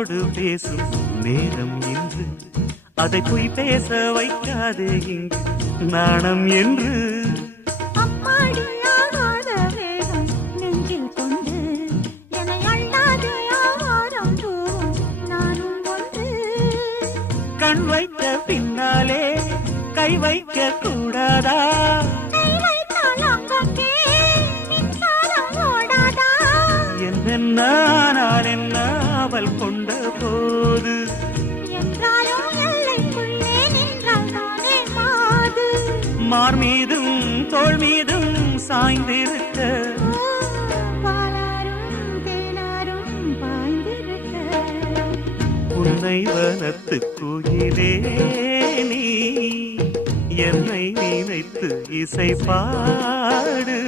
உன்னோடு பேசும் நேரம் என்று அதை போய் பேச வைக்காதே இங்கு நாணம் என்று கண் வைத்த பின்னாலே கை வைக்க கூடாதா என்னென்னால் என்ன அவள் கொண்ட போது மார் மீதும் தோள் மீதும் சாய்ந்திருக்க உன்னை வனத்து குயிலே நீ என்னை நினைத்து இசை பாடு.